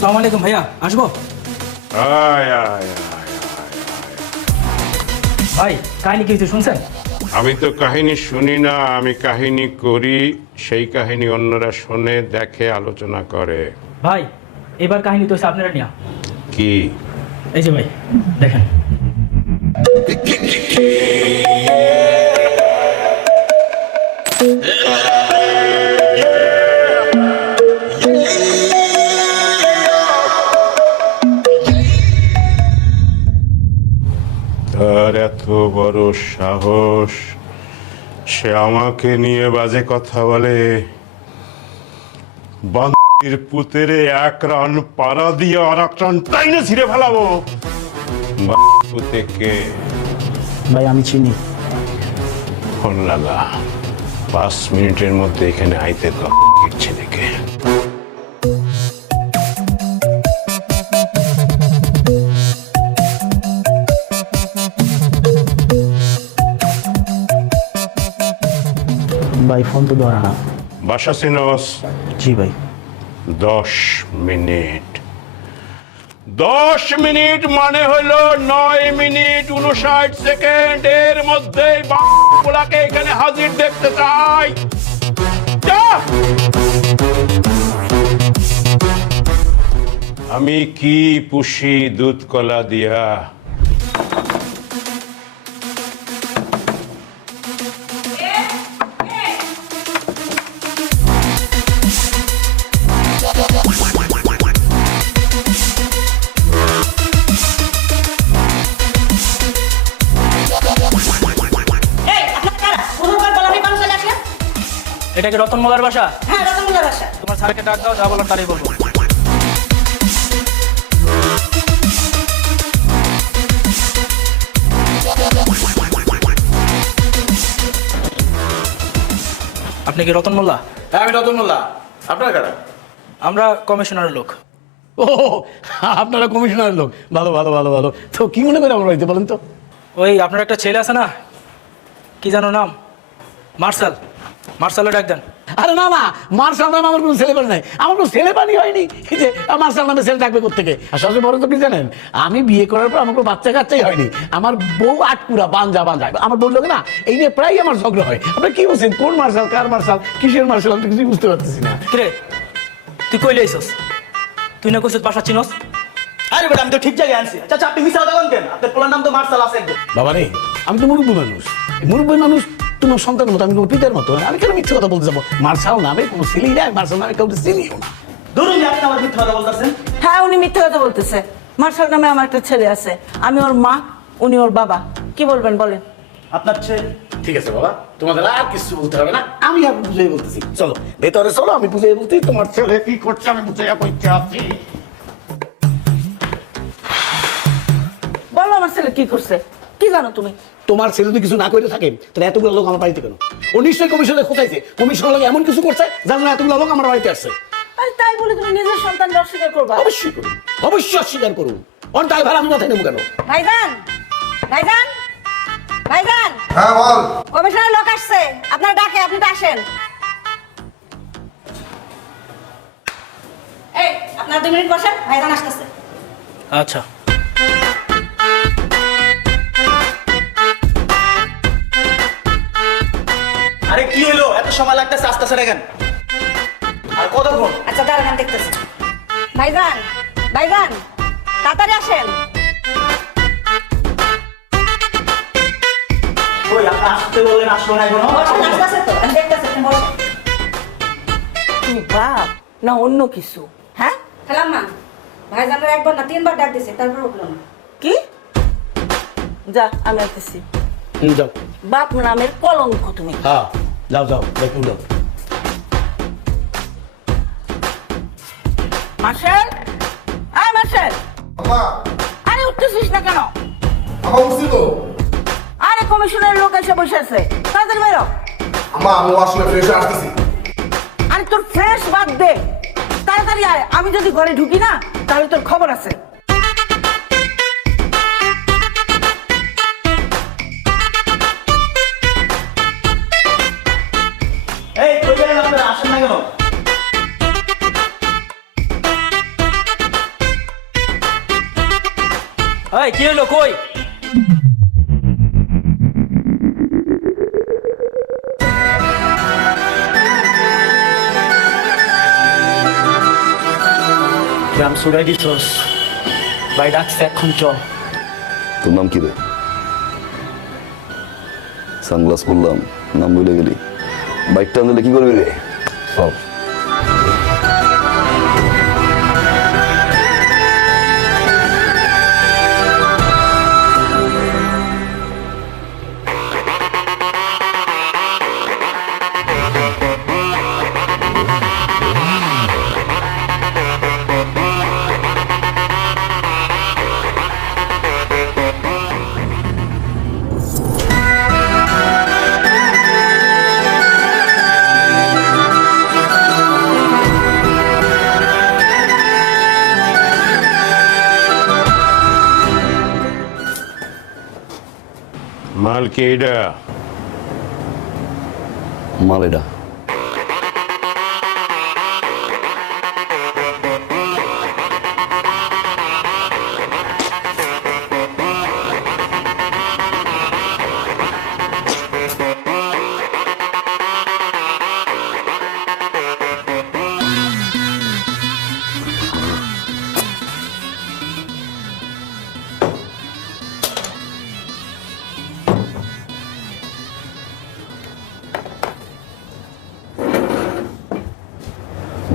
আসসালামু আলাইকুম ভাইয়া, আসবো? ভাই কাহিনী কি হয়েছে শুনছেন? আমি তো কাহিনী শুনি না, আমি কাহিনী করি। সেই কাহিনী অন্যরা শোনে, দেখে, আলোচনা করে। ভাই এবার কাহিনী তো হচ্ছে আপনারা নিয়া। কি? এই যে ভাই দেখেন। তার এত বড় সাহস, সে আমাকে নিয়ে বাজে কথা বলে। বান্দির পুতেরে এক রান পাড়া দিয়ে আর এক রান টাইনে ছিঁড়ে ফেলাবো। পুতেকে ভাই আমি চিনি। লালা 5 মিনিটের মধ্যে এখানে আইতে তো ছেলেকে। ভাই ফোন তো ধরে না। বাসা সিনস? জি ভাই। 10 মিনিট। 10 মিনিট মানে হলো 9 মিনিট 59 সেকেন্ডের মধ্যেই বাবুলাকে এখানে হাজির দেখতে চাই। যা! আমি কি পুষি দুধ কলা দিয়া? এটা কি রতন মোল্লার বাসা? হ্যাঁ, রতন মোল্লার বাসা। তোমার স্যারকে ডাক দাও, যা বলার তারই বলবো। আপনি কি রতন মোল্লা? হ্যাঁ, আমি রতন মোল্লা। আপনার কারা? আমরা কমিশনারের লোক। ও, আপনারা কমিশনারের লোক। ভালো ভালো ভালো ভালো। তো কি মনে করে আমার বাড়িতে বলেন তো? ওই আপনার একটা ছেলে আছে না, কি জানো নাম? মার্শাল। মার্শালে ডাক দেন। আরে না না, মার্শাল নামে আমার কোনো ছেলে পানি নাই। আমার কোনো ছেলে পানি হয়নি এই যে মার্শাল নামে ছেলে ডাকবে কোত্থেকে? আর সবচেয়ে বড় তো কি জানেন, আমি বিয়ে করার পর আমার কোনো বাচ্চা কাচ্চাই হয়নি। আমার বউ আটকুরা বাঞ্জা বাঞ্জা। আমার বললো না, এই নিয়ে প্রায় আমার ঝগড়া হয়। আপনার কি বলছেন, কোন মার্শাল, কার মার্শাল, কিসের মার্শাল, আমি কিছুই বুঝতে পারতেছি না। কিরে তুই কইলে আইছস? তুই না কইছস বাসা চিনস? আরে বেটা, আমি তো ঠিক জায়গায় আনছি। চাচা আপনি মিশা কথা কেন? আপনার পোলার নাম তো মার্শাল আছে একদম। বাবা রে, আমি তো মুরব্বী মানুষ। মুরব্বী মানুষ তোমার সন্তানের মতো, আমি তোমার পিতার মতো। আমি কেন মিথ্যে কথা বলতে যাবো? মার্শাল নামে কোনো ছেলেই নাই, মার্শাল নামে কাউকে চিনিও না। ধরুন যে আপনি আমার মিথ্যা কথা বলতেছেন। হ্যাঁ, উনি মিথ্যা কথা বলতেছে। মার্শাল নামে আমার একটা ছেলে আছে, আমি ওর মা, উনি ওর বাবা। কি বলবেন বলেন? আপনার ছেলে? ঠিক আছে বাবা, তোমাদের আর কিছু বলতে হবে না, আমি আর বুঝাই বলতেছি। চলো ভেতরে চলো, আমি বুঝাই বলতে, তোমার ছেলে কি করছে আমি বুঝাইয়া কইতে আছি। বলো আমার ছেলে কি করছে, কি জানো তুমি? তোমার ছেলে যদি কিছু না করে থাকে তাহলে এতগুলো লোক আমার বাড়িতে কেন? ও নিশ্চয়ই কমিশনে খোঁজাইছে, কমিশনের লোক এমন কিছু করছে যার জন্য এতগুলো লোক আমার বাড়িতে আসছে। আরে তাই বলে তুমি নিজের সন্তানকে অস্বীকার করবা? অবশ্যই করুন, অবশ্যই অস্বীকার করুন। অন তাই ভাড়া আমি মাথায় নেবো কেন? ভাইজান, ভাইজান, ভাইজান, হ্যাঁ বল। কমিশনের লোক আসছে, আপনার ডাকে, আপনি তো আসেন। এই আপনার 2 মিনিট বসেন, ভাইজান আসতেছে। আচ্ছা। আরে কি হলো, এত সময় লাগতেছে, আস্তে আস্তে দেখেন। আর কতক্ষণ? আচ্ছা দাঁড়ান, আমি দেখতেছি। ভাইজান, ভাইজান, তাড়াতাড়ি আসেন। ওই আপনি আসতে বললেন, আসলো না এখনো? বসেন, আসতেছে তো, আমি দেখতেছি, আপনি বসেন। তুমি বাপ না অন্য কিছু? হ্যাঁ খেলাম না, ভাইজানরা একবার না 3 বার ডাক দিছে, তারপর উঠলো না। কি? যা, আমি আসতেছি। যাও। বাপ নামের কলঙ্ক তুমি। হ্যাঁ যাও যাও, দেখুন যাও। মার্শাল, আয় মার্শাল, আম্মা, আরে উঠতেছিস না কেন? আম্মা বুঝছি তো। আরে কমিশনের লোক এসে বসে আছে, তাড়াতাড়ি বেরো। আম্মা আমি আসলে ফ্রেশ আসতেছি। আরে তোর ফ্রেশ বাদ দে, তাড়াতাড়ি আয়। আমি যদি ঘরে ঢুকি না তাহলে তোর খবর আছে। এই কই গেলেন আপনারা, আসেন না কেন? এই কি হলো কই? গ্রাম সুরাই দিছস ভাই, ডাকছে এখন চল। তোর নাম কি রে? সানগ্লাস করলাম, নাম ভুলে গেলি। বাইকটা আনলে কি করবি রে? সব মাল কি এটা? মাল এটা।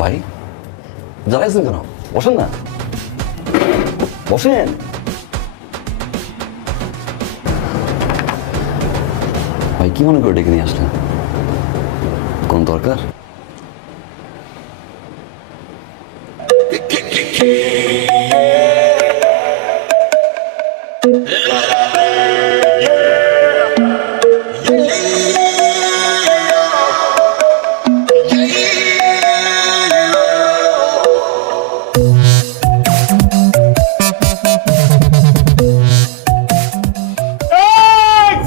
ভাই জ্বালাইছেন কেন? বসেন না, বসেন। ভাই কি মনে করে ডেকে নিয়ে আসলেন? কোন দরকার?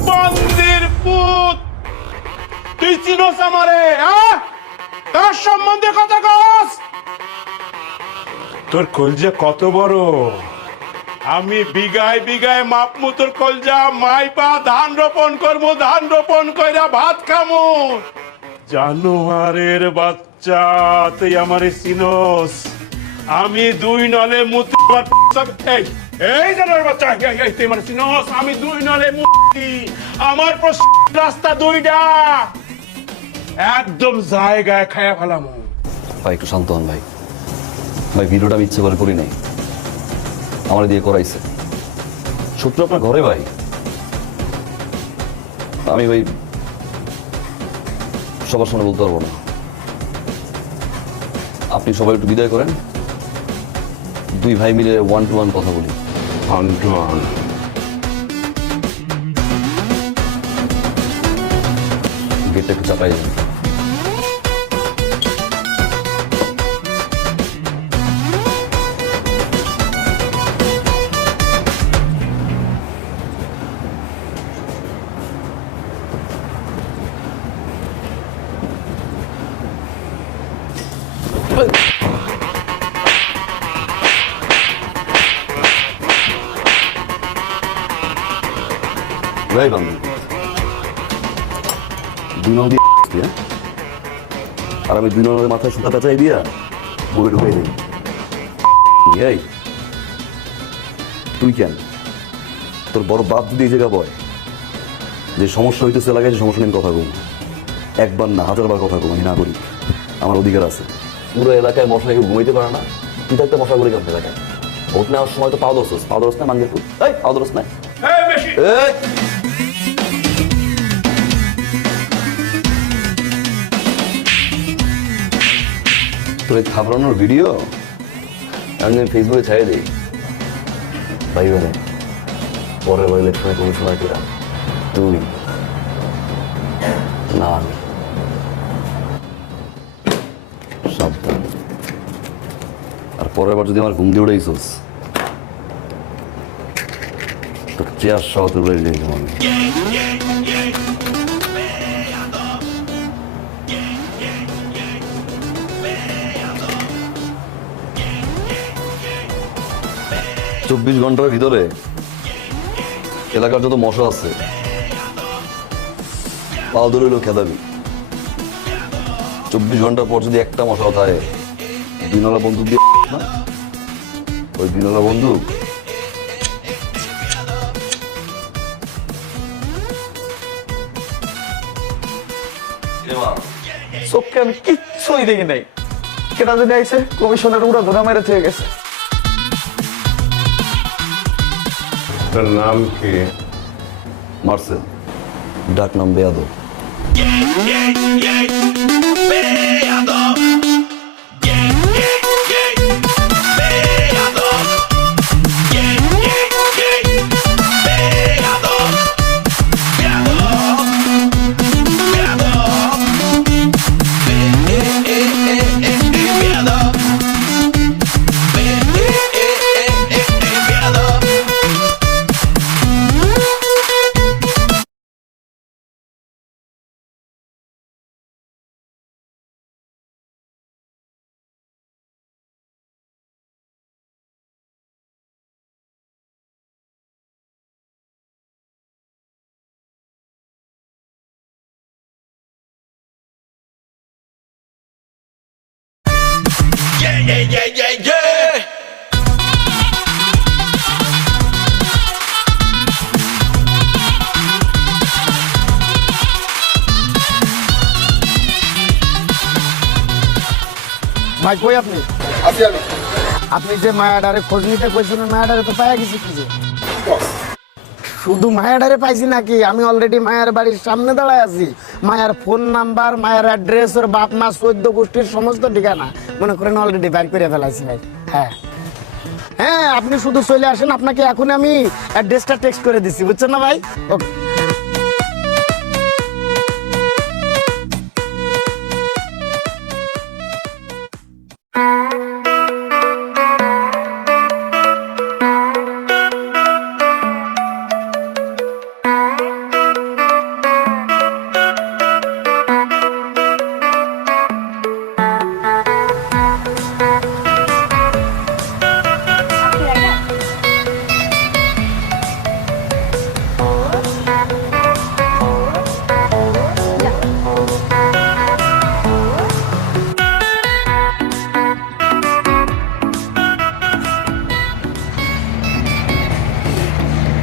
বন্দির পুত, তুই চিনোস আমারে? তার সম্বন্ধে কথা কস? তোর কলজা কত বড়! আমি বিঘায় বিঘায় মাপমু তোর কলজা, মাইপা ধান রোপণ করবো, ধান রোপণ কইরা ভাত খামু। জানোয়ারের বাচ্চা, তুই আমারে চিনোস? আমি দুই নলে মুতি এই জানোয়ারের বাচ্চা, তুই আমারে চিনোস? আমি দুই নলে মুতি, আমার রাস্তা দুইটা, একদম জায়গায় খায়া ফেলামু। ভাই একটু শান্ত হন ভাই। ভাই ভিডিওটা আমি ইচ্ছে করে করি নাই, আমার দিয়ে করাইছে। শত্রু আপনার ঘরে ভাই। আমি ভাই সবার সামনে বলতে পারবো না। আপনি সবাই একটু বিদায় করেন, দুই ভাই মিলে 1-to-1 কথা বলি। অন্টন, গেটটা একটু চাপাই দেন। ভাই বান্ধব দুই নল দিয়ে হ্যাঁ? আর আমি দুই নলের মাথায় সুতা পেঁচাই দিয়া বই ঢুকাই দিই। এই তুই কেন? তোর বড় বাপ যদি এই জায়গা বয় যে সমস্যা হইতেছে এলাকায়, যে সমস্যা নিয়ে কথা কম, একবার না 1000বার কথা কম, আমি না করি। আমার অধিকার আছে। পুরো এলাকায় মশা কেউ ঘুমাইতে পারে না, তুই থাকতে মশা করে কেমন এলাকায়? ভোট নেওয়ার সময় তো পাও দোষ, পাও দোষ না মানগের পুত, এই পাও দোষ না। এই তোর এই থাপড়ানোর ভিডিও আমি ফেসবুকে ছাড়িয়ে দিই ভাই। মানে পরের বার ইলেকশনে কমিশনার কিরা তুই না আমি। সাবধান। আর পরের বার যদি আমার ঘুম দিয়ে উড়াইছোস তোর চেয়ার সহ তোর বাড়ি দিয়ে দিতাম আমি। চব্বিশ ঘন্টার ভিতরে এলাকার যত মশা আছে পাও ধরে হইলো খেদাবি। 24 ঘন্টা পর যদি একটা মশাও থাকে, দিনওয়ালা বন্দুক দিয়ে না, ওই দিনওয়ালা বন্দুক চোখকে আমি কিচ্ছুই দেখি নাই। কেটা যদি আইসে কমিশনের উড়া ধরা মেরে থেকে গেছে। তার নাম কি? মার্সেল, ডাক নাম বেয়াদব। ভাই কই আপনি? আছি আমি। আপনি যে মায়াডারে খোঁজ নিতে কইছিলেন, মায়াডারে তো পাইয়া গেছি কি যে? শুধু মায়াডারে পাইছি নাকি, আমি অলরেডি মায়ার বাড়ির সামনে দাঁড়ায় আছি। মায়ার ফোন নাম্বার, মায়ের অ্যাড্রেস, ওর বাপ মা 14 গোষ্ঠীর সমস্ত ঠিকানা মনে করেন অলরেডি বাইর করে ফেলাইছি ভাই। হ্যাঁ হ্যাঁ, আপনি শুধু চলে আসেন, আপনাকে এখন আমি অ্যাড্রেসটা টেক্সট করে দিচ্ছি, বুঝছেন না ভাই? ওকে।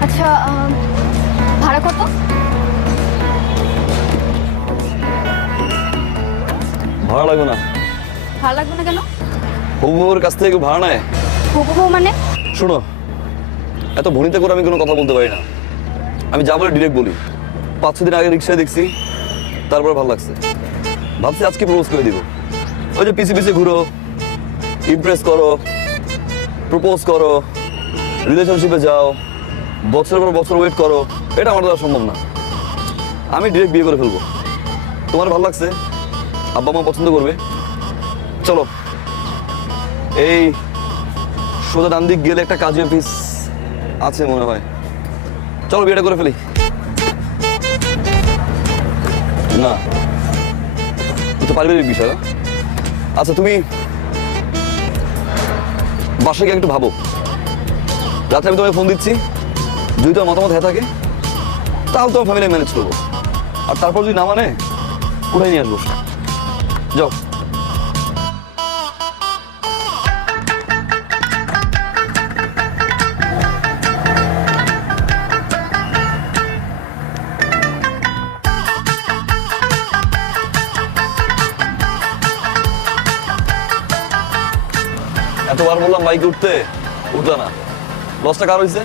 আচ্ছা, ভাড়া কত? ভাড়া লাগবে না। ভাড়া লাগবে না কেন? হবুর কাছ থেকে কেউ ভাড়া নেয়? হবু বউ মানে? শোনো, এত ভনিতে করে আমি কোনো কথা বলতে পারি না। আমি যা বলে ডিরেক্ট বলি। 5-6 দিন আগে রিক্সায় দেখছি, তারপরে ভালো লাগছে, ভাবছি আজকে প্রপোজ করে দিব। ওই যে পিছে পিছে ঘুরো, ইমপ্রেস করো, প্রপোজ করো, রিলেশনশিপে যাও, বছরের পর বছর ওয়েট করো, এটা আমার দ্বারা সম্ভব না। আমি ডিরেক্ট বিয়ে করে ফেলবো। তোমার ভালো লাগছে, আব্বা মা পছন্দ করবে, চলো। এই সোজা ডান দিক গেলে একটা কাজী অফিস আছে মনে হয়, চলো বিয়েটা করে ফেলি। না, তো পারিবারিক বিষয় না। আচ্ছা, তুমি বাসায় গিয়ে একটু ভাবো, রাত্রে আমি তোমায় ফোন দিচ্ছি, যদি তোমার মতামত হয়ে থাকে তাহলে তোমার ফ্যামিলি ম্যানেজ করবো, আর তারপর যদি না মানে কোথায় নিয়ে আসবো। যাও। এতবার বললাম বাইকে উঠতে, উঠলো না। লসটা কার হয়েছে?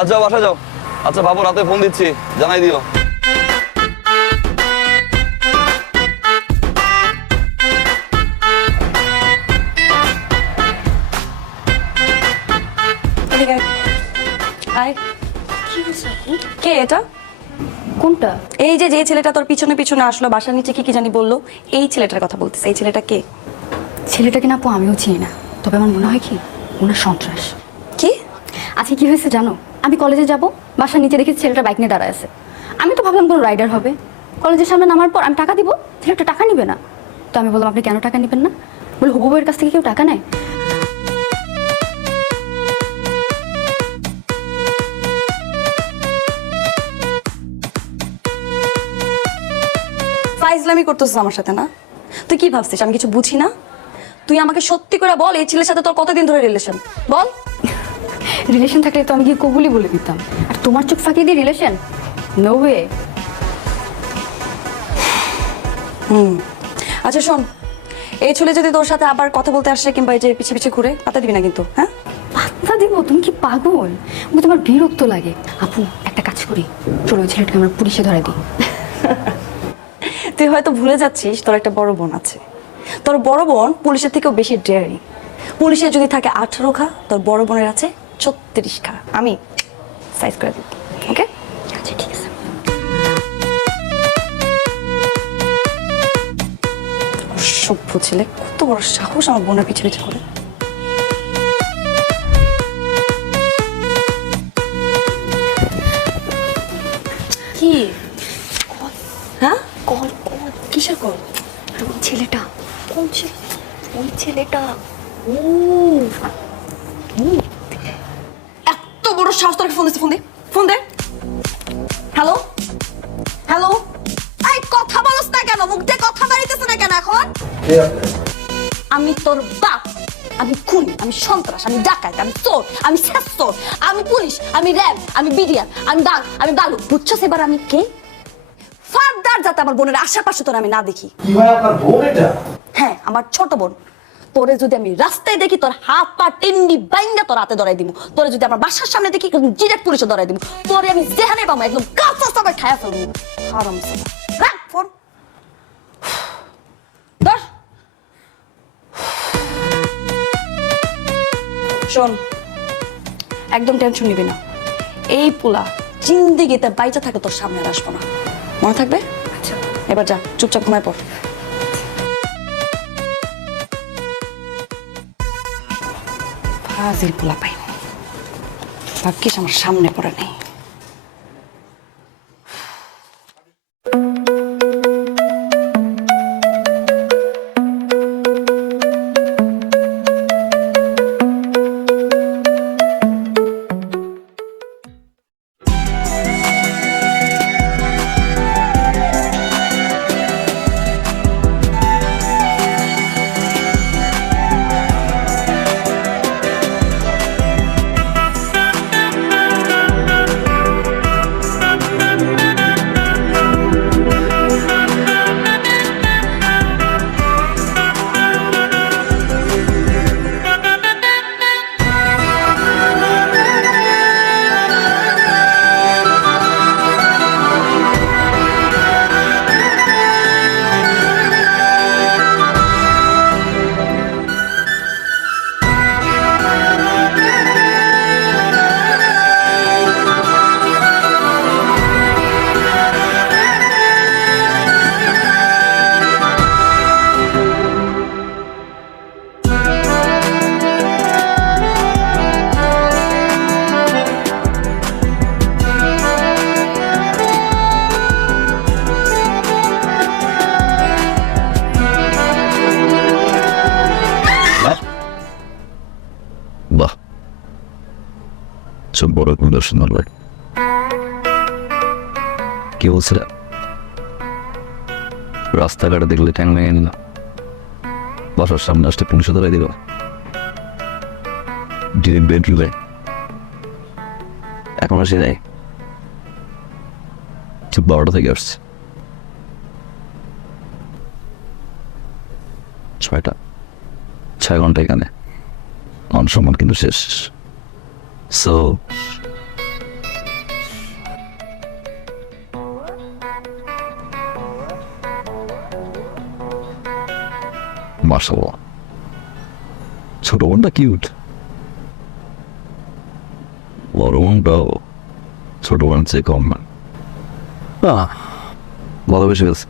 আচ্ছা বাসা যাও। আচ্ছা বাবু, রাতে ফোন দিচ্ছি, জানাই দিও। কে এটা? কোনটা? এই যে ছেলেটা তোর পিছনে পিছনে আসলো, বাসার নিচে কি কি জানি বললো, এই ছেলেটার কথা বলতেছে। এই ছেলেটা কে? ছেলেটাকে না আপু আমিও চিনি না, তবে আমার মনে হয় কি ওনার সন্ত্রাস। কি? আজকে কি হয়েছে জানো? আমি কলেজে যাব, বাসার নিচে দেখি ছেলেটা বাইক নিয়ে দাঁড়ায় আছে। আমি তো ভাবলাম কোনো রাইডার হবে। কলেজের সামনে নামার পর আমি টাকা দিব, ছেলেটা টাকা নিবে না। তো আমি বললাম আপনি কেন টাকা নেবেন না? বলে হবু বউয়ের কাছ থেকে কেউ টাকা নেয়? ফাজলামি করতেছিস আমার সাথে না? তুই কি ভাবছিস আমি কিছু বুঝি না? তুই আমাকে সত্যি করে বল, এই ছেলের সাথে তোর কতদিন ধরে রিলেশন? বল। রিলেশন থাকলে তো আমি গিয়ে কবুলই বলে দিতাম, আর তোমার চোখ ফাঁকি দিয়ে রিলেশন? No way. আচ্ছা শোন, এই ছেলে যদি তোর সাথে আবার কথা বলতে আসে কিংবা এই যে পিছে পিছে ঘুরে, পাতা দিবি না কিন্তু, হ্যাঁ? পাত্তা দিব? তুমি কি পাগল? ওকে তোমার বিরক্ত লাগে। আপু একটা কাজ করি, চলো ওই ছেলেটাকে আমরা পুলিশে ধরে দিই। তুই হয়তো ভুলে যাচ্ছিস তোর একটা বড় বোন আছে। তোর বড় বোন পুলিশের থেকেও বেশি ডেয়ারি। পুলিশে যদি থাকে 18 খা, তোর বড় বোনের আছে 36 খা। আমি সাইজ করে দিই, ওকে? আচ্ছা ঠিক আছে। সভ্য ছেলে, কত বড় সাহস আমার বোনের পিছে পিছে করে। কি? হ্যাঁ? Call call. কিসের কল? ওই ছেলেটা। কোন ছেলে? ওই ছেলেটা। এত বড় সাহস, তোকে ফোন দিচ্ছে? ফোন দে, ফোন দে। হ্যালো হ্যালো, এই কথা বলছ না কেন? মুখ দিয়ে কথা বাড়িতেছ না কেন এখন? আমি তোর বাপ, আমি খুনি, আমি সন্ত্রাস, আমি ডাকাত, আমি চোর, আমি শেষচোর, আমি পুলিশ, আমি র্যাব, আমি বিডিআর, আমি দাগ, আমি গালু। বুঝছস এবার আমি কে? ফার্দার যাতে আমার বোনের আশেপাশে তোর আমি না দেখি। কি ভাই আপনার বোন এটা? হ্যাঁ, আমার ছোট বোন। তোরে যদি আমি রাস্তায় দেখি, তোর হাত পা টিন্ডি বাইঙ্গা তোর হাতে ধরাই দিব। তোরে যদি আমার বাসার সামনে দেখি, ডিরেক্ট পুলিশে ধরাই দিব। তোরে আমি যেখানে পাবো একদম কাঁচা সবাই খায়া ফেলবো। হারাম সালা। রাখ ফোন। ধর। শোন, একদম টেনশন নিবি না। এই পোলা জিন্দিগিতে বাইচা থাকে তোর সামনে আর আসবো না, মনে থাকবে? আচ্ছা এবার যা, চুপচাপ ঘুমায় পড়। ফাজিল পোলা পাই, ভাগ্যিস আমার সামনে পড়ে নেই। বাহ, সব বড় দর্শন ভাই। কি বলছিলাম? রাস্তাঘাটে দেখলে ট্যাং ভেঙে নিল, বাসার সামনে আসতে পুলিশে ধরাই দিল, ডিরেক্ট বেডরুমে। এখন আসে যাই, ঠিক 12টা থেকে আসছে, 6 ঘন্টা এখানে। মান সম্মান কিন্তু শেষ। সো মাশাআল্লাহ, ছোট বোনটা কিউট, বড় বোনটাও ছোট বোনের চেয়ে কম না, ভালোবেসে গেছে।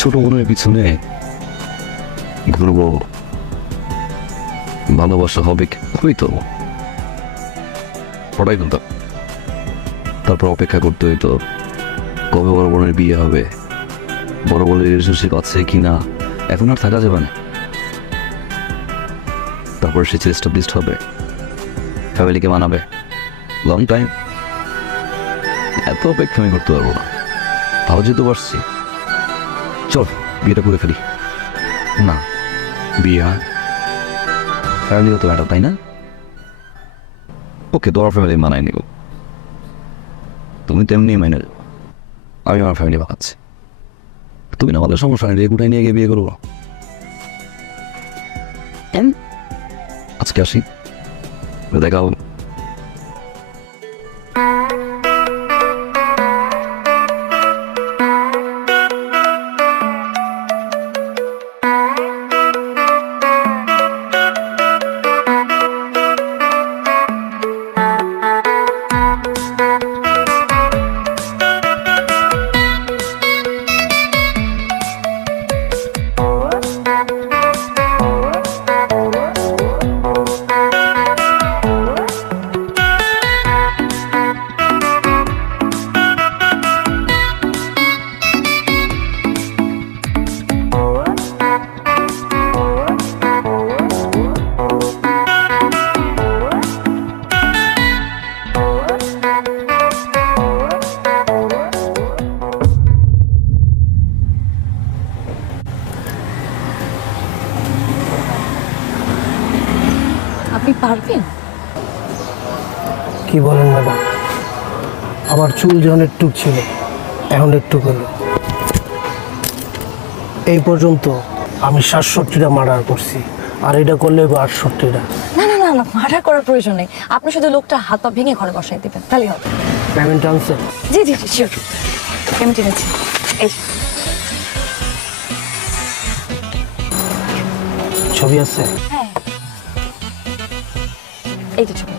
ছোট বোনের পিছনে ঘুরবো, ভালোবাসা হবে হইতো, পড়াই করতাম, তারপর অপেক্ষা করতে হইতো কবে বড় বোনের বিয়ে হবে, বড় বোনের রিলেশনশিপ আছে কিনা, এখন আর থাকা যাবে না। তারপর সে এস্টাবলিশড হবে, ফ্যামিলিকে মানাবে, লং টাইম। এত অপেক্ষা আমি করতে পারবো না, ভালো যেতে পারছি, চল বিয়েটা করে ফেলি। না, বিয়ে ফ্যামিলি তো ম্যাটার, তাই না? ওকে, তোমার ফ্যামিলি মানায় নিব, তুমি তেমনি মাইনে যাবো। আমি আমার ফ্যামিলি বানাচ্ছি, তুমি না আমাদের সমস্যা নেই, গুটাই নিয়ে গিয়ে বিয়ে করবো। আজকে আসি, দেখা হবে। আপনি পারবেন? কি বলেন ম্যাডাম, আমার চুল যখন একটু ছিল এখন একটু হলো। এই পর্যন্ত আমি 67টা মার্ডার করছি, আর এটা করলে 68টা। না না না না, মার্ডার করার প্রয়োজন নেই, আপনি শুধু লোকটা হাত পা ভেঙে ঘরে বসাই দেবেন, তাহলেই হবে। পেমেন্ট আনছে? জি জি জি, শিওর, পেমেন্ট এনেছি। এই ছবি আছে? হ্যাঁ, এই তো ছবি।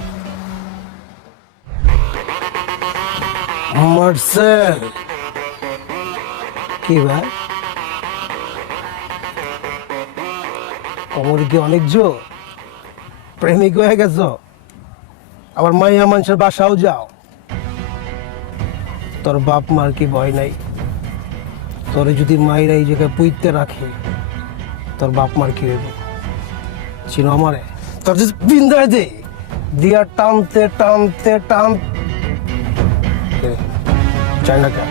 মার্সেল, কি ভাই কোমর কি অনেক জোর? প্রেমিক হয়ে গেছ? আবার মাইয়া মানুষের বাসাও যাও? তোর বাপ মার কি ভয় নাই? তোরে যদি মাইরা এই জায়গায় পুইতে রাখে তোর বাপ মার কি হইব? চিনো আমারে? তোর যদি বিন্দায় দে দিয়া টানতে টানতে টান চাই না কেন?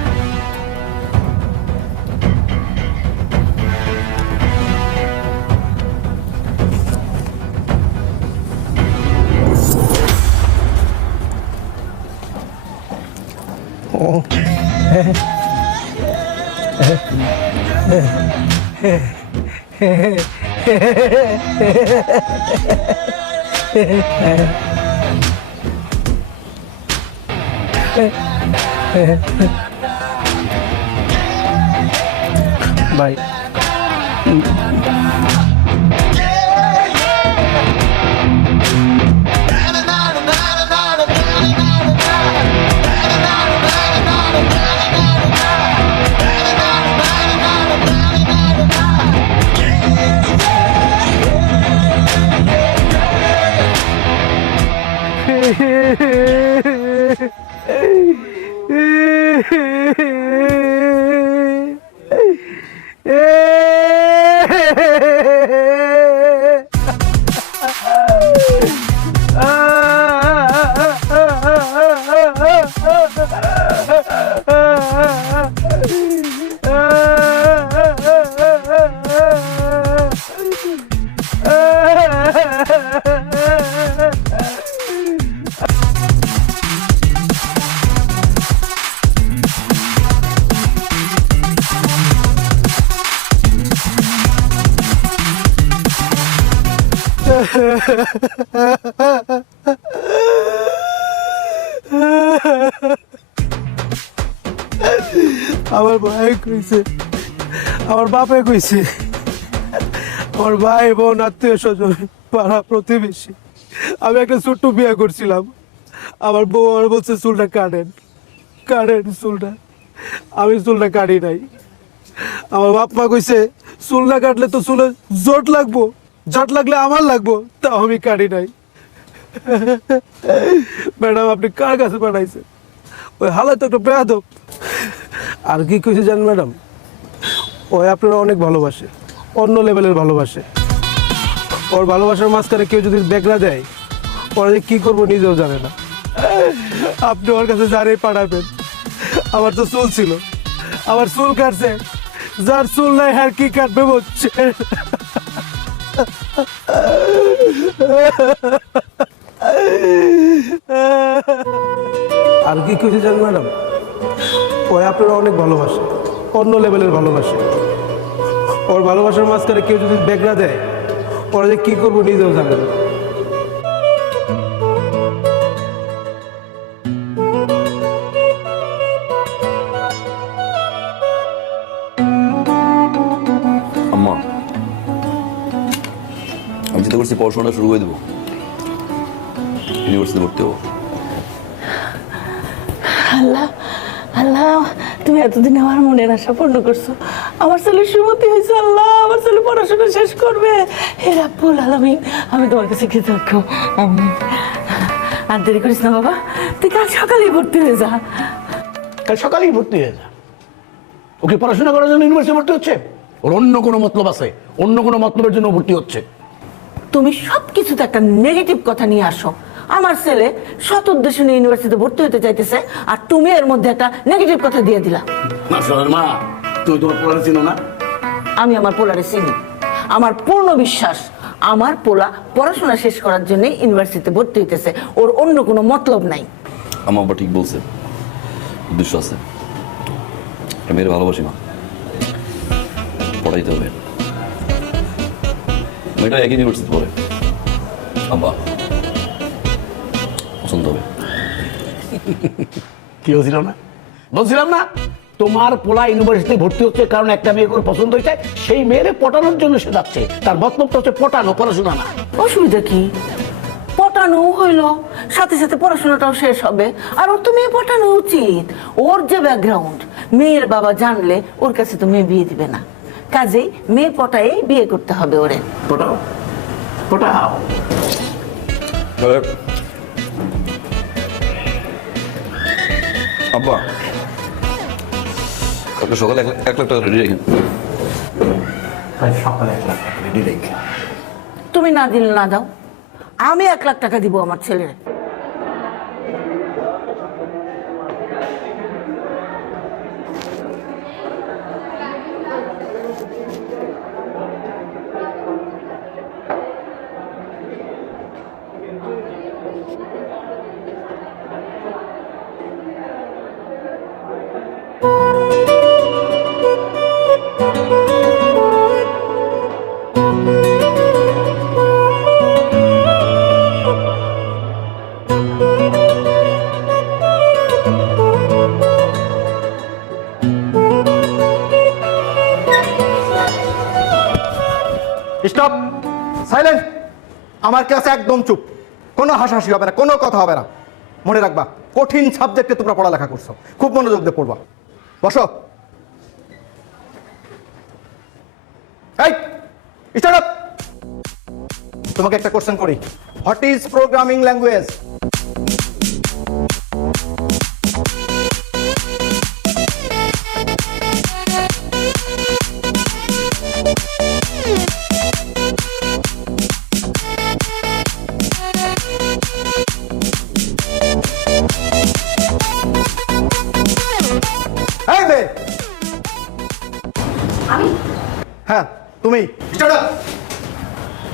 বাই। আমার ভাই কইছে, আমার বাপে কইছে, আমার ভাই বোন আত্মীয় স্বজন পাড়া প্রতিবেশী, আমি একটা ছোট্ট বিয়ে করছিলাম। আমার বউ আর বলছে চুলটা কাটেন কাটেন চুলটা, আমি চুলটা কাটি নাই। আমার বাপ মা কইছে চুল না কাটলে তো চুলে জট লাগবো, জট লাগলে আমার লাগবো, তাও আমি কাটি নাই। ম্যাডাম আপনি কার কাছে পাঠাইছেন? ওই হালাত তো একটা বেয়াদব। আর কি কইছে জানেন ম্যাডাম, ওই আপনারা অনেক ভালোবাসে, অন্য লেভেলের ভালোবাসে। ওর ভালোবাসার মাঝখানে কেউ যদি বেগরা দেয় ওরা যে কি করবো নিজেও জানে না। আপনি ওর কাছে যারে পাঠাবেন, আমার তো চুল ছিল, আবার চুল কাটছে, যার চুল নাই আর কি কাটবে বলছে। আর কি কিছু জান ম্যাডাম, ওই আপনারা অনেক ভালোবাসে, অন্য লেভেলের ভালোবাসে। ওর ভালোবাসার মাঝখানে কেউ যদি বেগরা দেয়, ওরা যে কি করবো নিজেও জানে না। আম্মা, আমি চিন্তা করছি পড়াশোনাটা শুরু করে দেবো, ইউনিভার্সিটি ভর্তি হবো। আল্লাহ আল্লাহ, তুমি এতদিন আমার মনের আশা পূর্ণ করছো। আমার ছেলে সুমতি হয়েছে, আল্লাহ আমার ছেলে পড়াশোনা শেষ করবে। হে রাব্বুল আলামিন, আমি তোমার কাছে কৃতজ্ঞ। আর দেরি করিস না বাবা, তুই কাল সকালেই ভর্তি হয়ে যা। কাল সকালেই ভর্তি হয়ে যা। ওকে পড়াশোনা করার জন্য ইউনিভার্সিটি ভর্তি হচ্ছে? ওর অন্য কোনো মতলব আছে, অন্য কোনো মতলবের জন্য ভর্তি হচ্ছে। তুমি সব কিছুতে একটা নেগেটিভ কথা নিয়ে আসো। আমার ছেলে সৎ উদ্দেশ্যে নিয়ে ইউনিভার্সিটিতে ভর্তি হতে চাইতেছে, আর তুমি এর মধ্যে একটা নেগেটিভ কথা দিয়ে দিলা। মা, তুমি তোমার পোলারে চিনো না? আমি আমার পোলারে চিনি। আমার পূর্ণ বিশ্বাস আমার পোলা পড়াশোনা শেষ করার জন্য ইউনিভার্সিটিতে ভর্তি হইতেছে, ওর অন্য কোনো মতলব নাই। আমার বাবা ঠিক বলছে, উদ্দেশ্য আছে। মেয়ের ভালোবাসি মা, পড়াইতে হবে। মেয়েটা একই ইউনিভার্সিটি পড়ে, আব্বা পছন্দ হবে। কি বলছিলাম না, বলছিলাম না তোমার পোলা ইউনিভার্সিটি ভর্তি হচ্ছে কারণ একটা মেয়ে করে পছন্দ হয়েছে, সেই মেয়েরে পটানোর জন্য সে যাচ্ছে। তার মতলবটা হচ্ছে পটানো, পড়াশোনা না। অসুবিধা কি? পটানো হইলো, সাথে সাথে পড়াশোনাটাও শেষ হবে। আর ওর তো মেয়ে পটানো উচিত। ওর যে ব্যাকগ্রাউন্ড, মেয়ের বাবা জানলে ওর কাছে তো মেয়ে বিয়ে দিবে না। কাজেই মেয়ে পটাই বিয়ে করতে হবে ওরে। পটাও, পটাও। আব্বা, কালকে সকালে 1 লাখ টাকা রেডি রেখেন। সকালে 1 লাখ টাকা রেডি রেখে। তুমি না দিলে না দাও, আমি 1 লাখ টাকা দিব আমার ছেলের। Stop, silent. আমার ক্লাসে একদম চুপ, কোনো হাসাহাসি হবে না, কোনো কথা হবে না। মনে রাখবা, কঠিন সাবজেক্টে তোমরা পড়ালেখা করছো, খুব মনোযোগ দিয়ে পড়বা। বসো। এই স্টার্ট আপ। তোমাকে একটা কোশ্চেন করি, হোয়াট ইজ প্রোগ্রামিং ল্যাঙ্গুয়েজ? হ্যাঁ তুমি।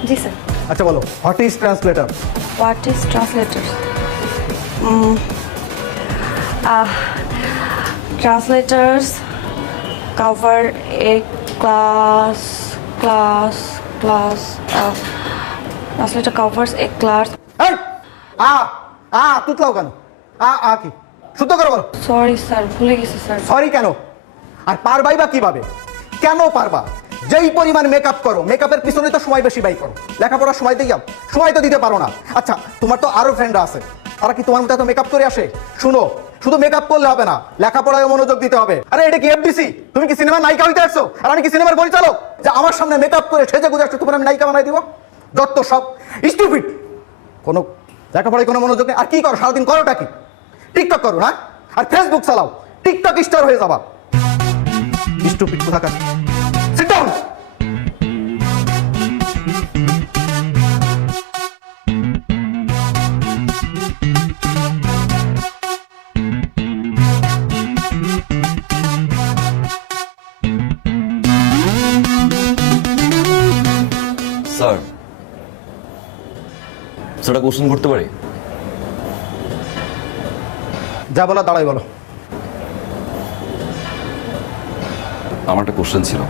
জি স্যার। আচ্ছা বলো, what is translator? What is translator? Translators cover a class. Translator covers a class. এই তুতলাও কেন? কি শুদ্ধ করো বলো। সরি স্যার, ভুলে গেছি স্যার। সরি কেন? আর পারবাই বা কিভাবে? কেন পারবা? যেই পরিমাণ মেকআপ করো, মেকআপের পিছনে তো সময় বেশি ব্যয় করো। লেখাপড়ার সময় দিয়ে সময় তো দিতে পারো না। আচ্ছা, তোমার তো আরো ফ্রেন্ডরা আছে, তারা কি তোমার মতো এত মেকআপ করে আসে? শুনো, শুধু মেকআপ করলে হবে না, লেখাপড়ায় মনোযোগ দিতে হবে। আরে এটা কি এফডিসি? তুমি কি সিনেমার নায়িকা হইতে আসছো? আর আমি কি সিনেমার পরিচালক যে আমার সামনে মেকআপ করে সেজে গুজে আসছো, তোমার আমি নায়িকা বানাই দিব? যত সব স্টুপিড, কোনো লেখাপড়ায় কোনো মনোযোগ নেই। আর কি করো সারাদিন? করোটা কি? টিকটক করো না? আর ফেসবুক চালাও, টিকটক স্টার হয়ে যাবা। স্টুপিড কোথাকার। Sit down. স্যার সেটা কোশ্চেন করতে পারি? যা বলো দাঁড়াই বলো। আমার একটা কোশ্চেন ছিল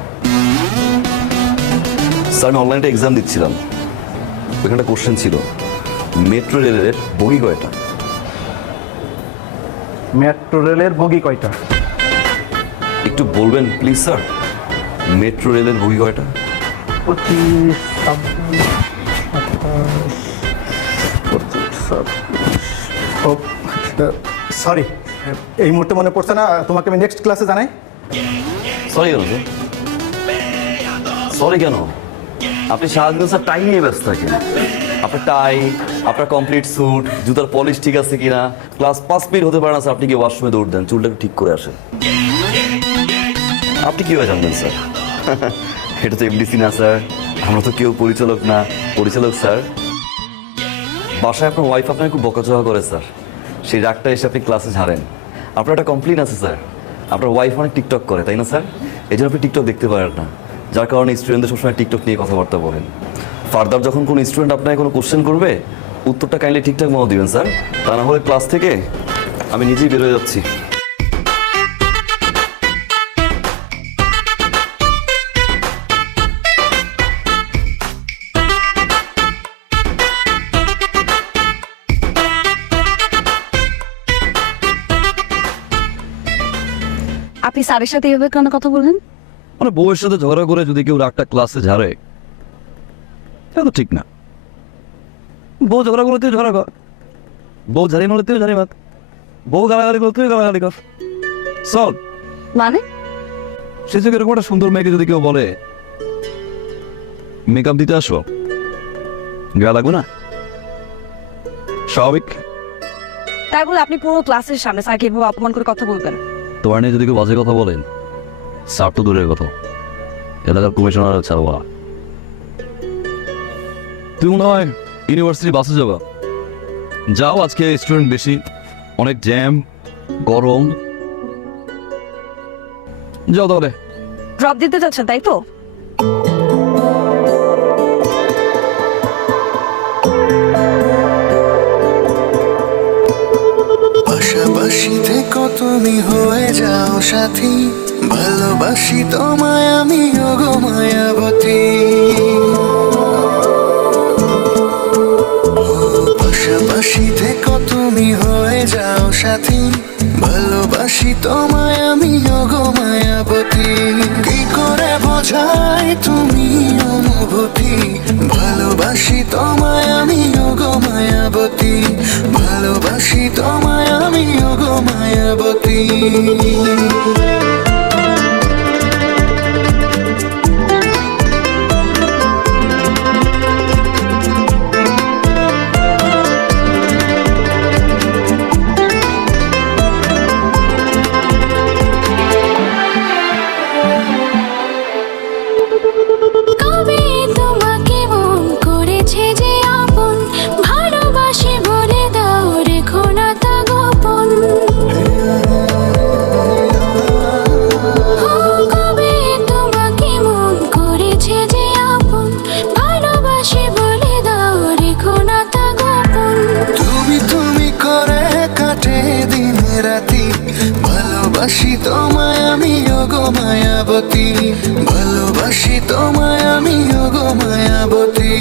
স্যার। আমি অনলাইনে এক্সাম দিচ্ছিলাম, ওখানে একটা কোশ্চেন ছিল, মেট্রো রেলের বগি কয়টা? মেট্রো রেলের বগি কয়টা? একটু বলবেন প্লিজ স্যার, মেট্রো রেলের বগি কয়টা? 25, 27, সরি এই মুহূর্তে মনে পড়ছে না, তোমাকে আমি নেক্সট ক্লাসে জানাই। সরি কেন স্যার? সরি কেন? আপনি সারাদিন স্যার টাই নিয়ে ব্যস্ত থাকেন। আপনার টাই, আপনার কমপ্লিট স্যুট, জুতার পলিশ ঠিক আছে কিনা, ক্লাস 5 মিনিট হতে পারে না স্যার, আপনি কি ওয়াশরুমে দৌড় দেন, চুলটা একটু ঠিক করে আসেন। আপনি কীভাবে জানবেন স্যার? এটা তো এমডিসি না স্যার, আমরা তো কেউ পরিচালক না। পরিচালক স্যার, বাসায় আপনার ওয়াইফ আপনাকে খুব বকাঝকা করে স্যার, সেই রাগটা এসে আপনি ক্লাসে ঝাড়েন। আপনার একটা কমপ্লেন আছে স্যার, আপনার ওয়াইফ অনেক টিকটক করে তাই না স্যার? এই জন্য আপনি টিকটক দেখতে পারেন না, যার কারণে স্টুডেন্টদের সবসময় টিকটক নিয়ে কথাবার্তা বলেন। ফার্দার যখন কোনো স্টুডেন্ট আপনাকে কোনো কোশ্চেন করবে, উত্তরটা কাইন্ডলি ঠিকঠাক মতো দিবেন স্যার, তা না হলে ক্লাস থেকে আমি নিজেই বেরোয় যাচ্ছি। আপনি স্যারের সাথে এভাবে কেন কথা বললেন? মানে বউয়ের সাথে ঝগড়া করে যদি কেউ রাগটা ক্লাসে ঝাড়ে, এটা তো ঠিক না। বউ ঝগড়া করলে তুই ঝগড়া কর, বউ ঝাড়ি মারলে তুই ঝাড়ি মার, বউ গালাগালি করলে তুই গালাগালি কর, চল। মানে সে যে এরকম একটা সুন্দর মেয়েকে যদি কেউ বলে মেকআপ দিতে আসো, গা লাগবে না? স্বাভাবিক। তাই বলে আপনি পুরো ক্লাসের সামনে স্যারকে এভাবে অপমান করে কথা বলবেন? তোমার নিয়ে যদি কেউ বাজে কথা বলেন, স্যার তো দূরের কথা, এলাকার কমিশনার ছাড়বা। তুমি মনে হয় ইউনিভার্সিটি বাসে যাবা, যাও, আজকে স্টুডেন্ট বেশি, অনেক জ্যাম, গরম, যাও তাহলে। ড্রপ দিতে যাচ্ছেন তাই তো? পাশাপাশি থেকো তুমি হয়ে যাও সাথী, ভালোবাসি তোমায় আমি ওগো মায়াবতী। পাশাপাশি থেকো তুমি হয়ে যাও সাথী, ভালোবাসি তোমায় আমি ওগো মায়াবতী। কি করে বোঝাই তুমি অনুভূতি, ভালোবাসি তোমায় আমি ওগো মায়াবতী, ভালোবাসি তোমায় আমি ওগো মায়াবতী। ভালোবাসি তোমায় আমি ওগো মায়াবতী, ভালোবাসি তোমায় আমি ওগো মায়াবতী।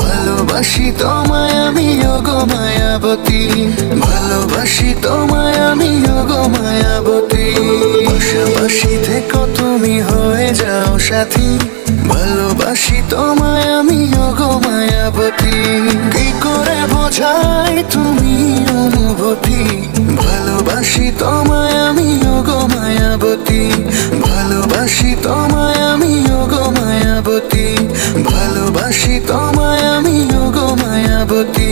ভালোবাসি তোমায় আমি ওগো মায়াবতী, ভালোবাসি তোমায় আমি ওগো মায়াবতী। পাশাপাশি থেকো তুমি হয়ে হয়ে যাও সাথী ভালোবাসি তোমায় আমি ওগো মায়াবতী কি করে বোঝাই তুমি অনুভূতি ভালোবাসি তোমায় আমি ওগো মায়াবতী ভালোবাসি তোমায় আমি ওগো মায়াবতী ভালোবাসি তোমায় আমি ওগো মায়াবতী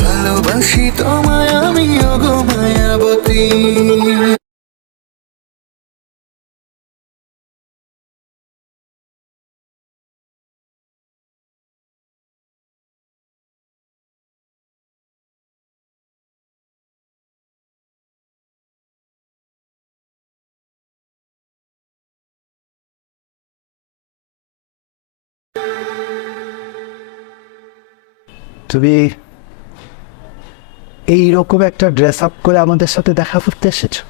ভালোবাসি তোমায় আমি ওগো মায়াবতী তুমি এইরকম একটা ড্রেস আপ করে আমাদের সাথে দেখা করতে এসেছো?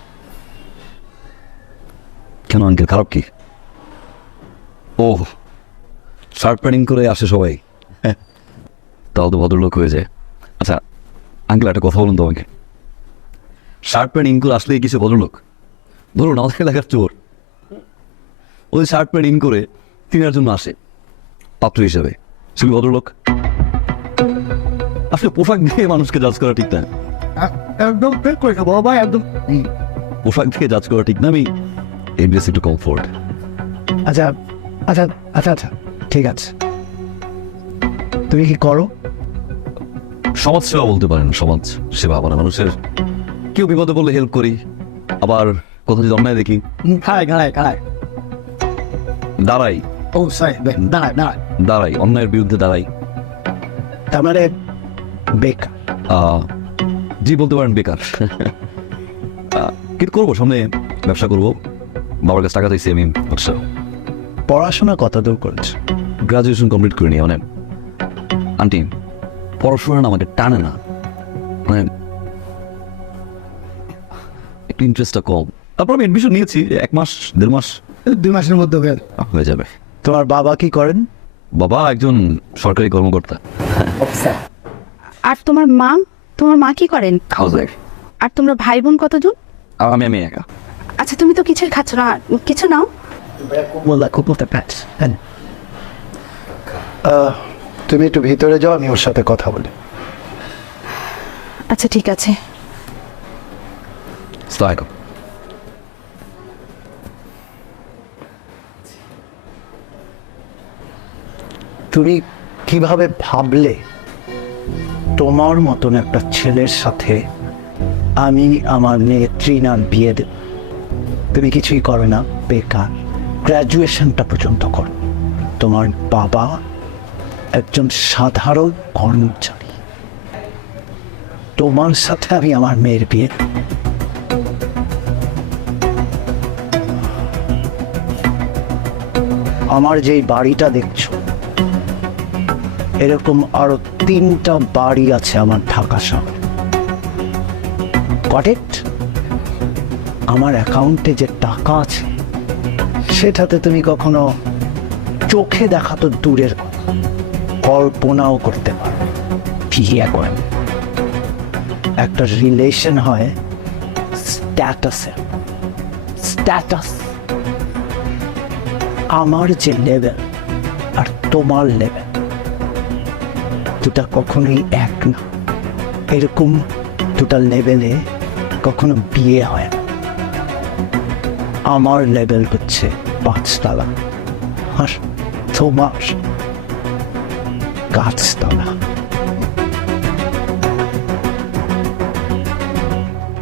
কেন আঙ্কেল, খারাপ কি? ও, শার্ট প্যান্টিং করে আসে সবাই, তাহলে তো ভদ্রলোক হয়ে যায়। আচ্ছা আঙ্কেল, একটা কথা বলুন তো আমাকে, শার্ট প্যান্টিং করে আসলে কিছু ভদ্রলোক? ধরুন আমাদের এলাকার চোর, ওই শার্ট প্যান্টিং করে কেনার জন্য আসে পাত্র হিসেবে, সেগুলো ভদ্রলোক? আসলে পোশাক দিয়ে মানুষকে জাজ করা ঠিক না। একদম ঠিক করেছো বাবা, একদম। পোশাক দিয়ে জাজ করা ঠিক না। আমি এমবিএস একটু কমফোর্ট। আচ্ছা আচ্ছা আচ্ছা আচ্ছা ঠিক আছে। তুমি কি করো? সমাজ সেবা বলতে পারেন, সমাজ সেবা। মানে মানুষের কেউ বিপদে পড়লে হেল্প করি, আবার কোথাও যদি অন্যায় দেখি দাঁড়াই। ও সরি, দাঁড়াই, অন্যায়ের বিরুদ্ধে দাঁড়াই। তার মানে বেকার? জি বলতে পারেন, বেকার। কিন্তু করবো, সামনে ব্যবসা করবো, বাবার কাছে টাকা চাইছি আমি। আচ্ছা, পড়াশোনা কত দূর করেছো? গ্রাজুয়েশন কমপ্লিট করিনি। মানে আন্টি, পড়াশোনা না আমাকে টানে না, মানে একটু ইন্টারেস্টটা কম। তারপর আমি এডমিশন নিয়েছি, 1 মাস 1.5 মাস, 2 মাসের মধ্যে হয়ে যাবে। তোমার বাবা কি করেন? বাবা একজন সরকারি কর্মকর্তা। আর তোমার মা কি করেন? হাউসওয়াইফ। আর তোমরা ভাই বোন কতজন? আমি একা। আচ্ছা, তুমি তো কিছুই খাচ্ছ না, কিছু নাও। তুমি একটু ভিতরে যাও, আমি ওর সাথে কথা বলি। আচ্ছা ঠিক আছে। আসসালামু আলাইকুম। তুমি কিভাবে ভাবলে তোমার মতন একটা ছেলের সাথে আমি আমার মেয়ে ট্রিনার বিয়ে দেব? তুমি কিছুই করো না, বেকার, গ্র্যাজুয়েশনটা পর্যন্ত করো। তোমার বাবা একজন সাধারণ কর্মচারী, তোমার সাথে আমি আমার মেয়ের বিয়ে। আমার যেই বাড়িটা দেখছো, এরকম আরো 3টা বাড়ি আছে আমার ঢাকা শহরে। করেক্ট? আমার অ্যাকাউন্টে যে টাকা আছে সেটাতে তুমি কখনো চোখে দেখা তো দূরের কথা, কল্পনাও করতে পারো। বিয়ে করেন, একটা রিলেশন হয় স্ট্যাটাসে। স্ট্যাটাস, আমার যে লেভেল আর তোমার লেভেল দুটা কখনোই এক না। এরকম দুটা লেভেলে কখনো বিয়ে হয় না। আমার লেভেল হচ্ছে 5 তলা, আর তোমার গাছতলা।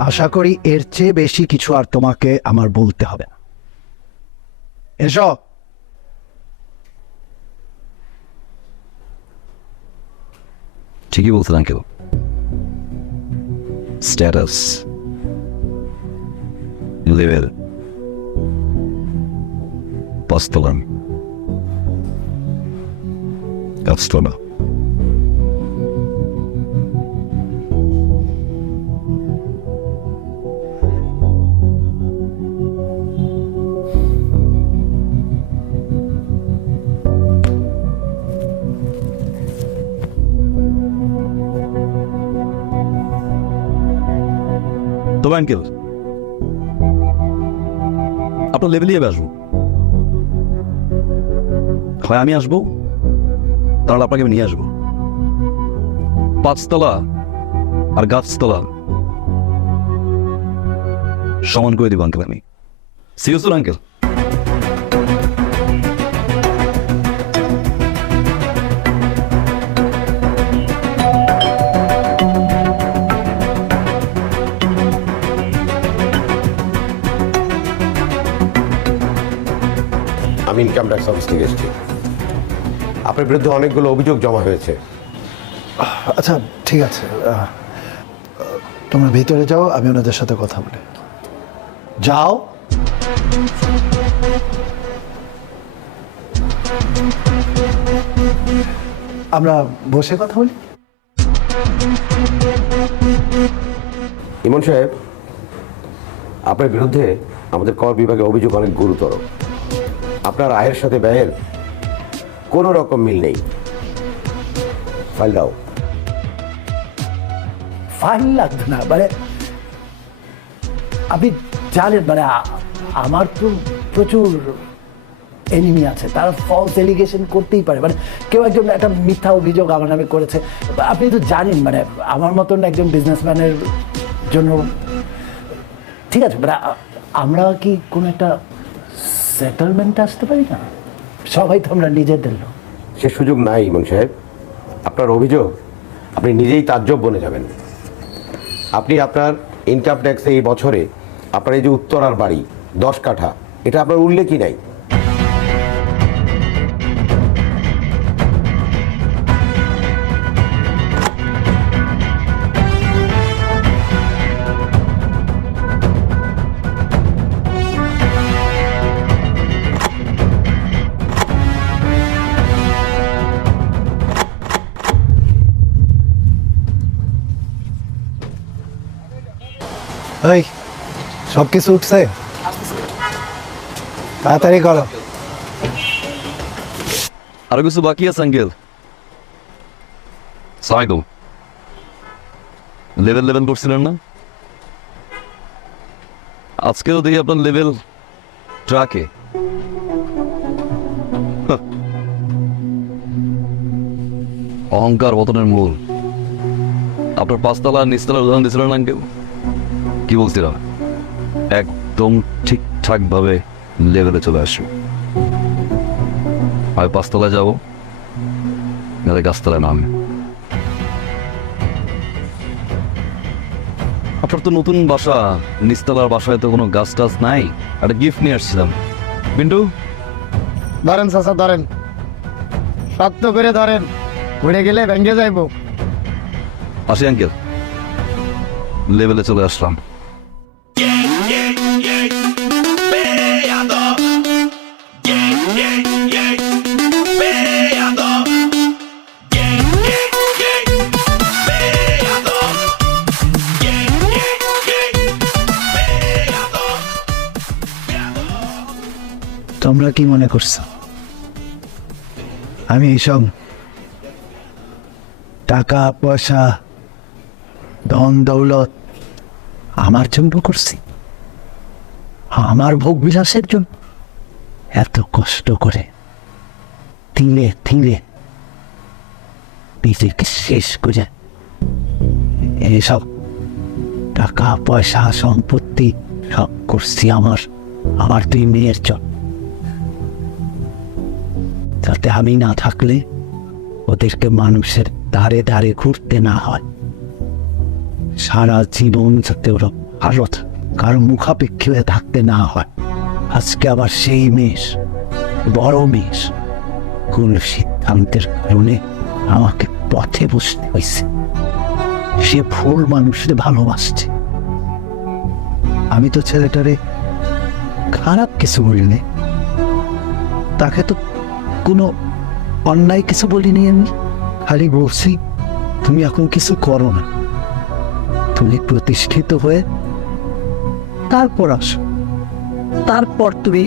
আশা করি এর চেয়ে বেশি কিছু আর তোমাকে আমার বলতে হবে না। এসো। ঠিকই বলছেন আঙ্কেল, স্ট্যাটাস, লেভেল, 5 তলা, গাছতলা। তবে আঙ্কেল, আপনার লেভেলই আসবো। হয় আমি আসবো, তাহলে আপনাকে আমি নিয়ে আসবো। 5 তলা আর গাছতলা সমান করে দিব আঙ্কেল আমি। Serious uncle? আমি ইনকাম ট্যাক্স অফিস থেকে এসেছি। আপনার বিরুদ্ধে অনেকগুলো অভিযোগ জমা হয়েছে। আচ্ছা ঠিক আছে, তোমরা ভিতরে যাও, আমি ওনাদের সাথে কথা বলি। যাও। আমরা বসে কথা বলি। ইমন সাহেব, আপনার বিরুদ্ধে আমাদের কর বিভাগে অভিযোগ অনেক গুরুতর। আপনার আয়ের সাথে ব্যয়ের কোনো রকম মিল নেই। ফাইল দাও। ফাইন লাগবে না, মানে আপনি জানেন মানে আমার তো প্রচুর এনিমি আছে, তারা ফলস এলিগেশন করতেই পারে, মানে কেউ একজন একটা মিথ্যা অভিযোগ আমার নামে করেছে। আপনি তো জানেন মানে আমার মতন একজন বিজনেসম্যানের জন্য ঠিক আছে, মানে আমরা কি কোনো একটা সেটেলমেন্টে আসতে পারি না? সবাই তো আমরা নিজেদের লোক। সে সুযোগ নাই ইমন সাহেব। আপনার অভিযোগ আপনি নিজেই তাজ্জব বনে যাবেন। আপনি আপনার ইনকাম ট্যাক্সে এই বছরে আপনার এই যে উত্তরার বাড়ি 10 কাঠা, এটা আপনার উল্লেখই নাই। এই সব কিছু উঠছে, তাড়াতাড়ি করো। আরো কিছু বাকি আছে আঙ্কেল। সাইকেল লেভেল করছিলেন না? আজকেও দেখি আপনার লেভেল ট্রাকে। অহংকার পতনের মূল। আপনার 5 তলা আর নিচতলার উদাহরণ দিয়েছিলেন আঙ্কেল? কি বলছিলাম? একদম ঠিকঠাক ভাবে লেভেলে চলে আসো। আমি 5 তলায় যাবো, নাহলে গাছতলায় নামে। আপনার তো নতুন বাসা, নিচতলার বাসায় তো কোনো গাছ টাছ নাই। একটা গিফট নিয়ে আসছিলাম। বিন্টু ধরেন চাচা, ধরেন, শক্ত করে ধরেন, ঘুরে গেলে ভেঙে যাইবো। আসি আঙ্কেল, লেভেলে চলে আসলাম। তোমরা কি মনে করছো আমি এইসব টাকা পয়সা ধন দৌলত আমার জন্য করছি? আমার ভোগ বিলাসের জন্য? এত কষ্ট করে তিলে তিলে নিজেকে শেষ করে এসব টাকা পয়সা সম্পত্তি সব করছি আমার 2 মেয়ের জন্য, যাতে আমি না থাকলে ওদেরকে মানুষের ধারে ধারে ঘুরতে না হয়, সারা জীবন যাতে ওরা ভালো কারো মুখাপেক্ষী হয়ে থাকতে না হয়। আজকে আবার সেই মেষ, বড় মেষ, কোন সিদ্ধান্তের কারণে আমাকে পথে বসতে হয়েছে। সে ভুল মানুষকে ভালোবাসছে। আমি তো ছেলেটারে খারাপ কিছু বলিনি, তাকে তো কোনো অন্যায় কিছু বলিনি। আমি খালি বলছি তুমি এখন কিছু করো না, তুমি প্রতিষ্ঠিত হয়ে তারপর আসো, তারপর তুমি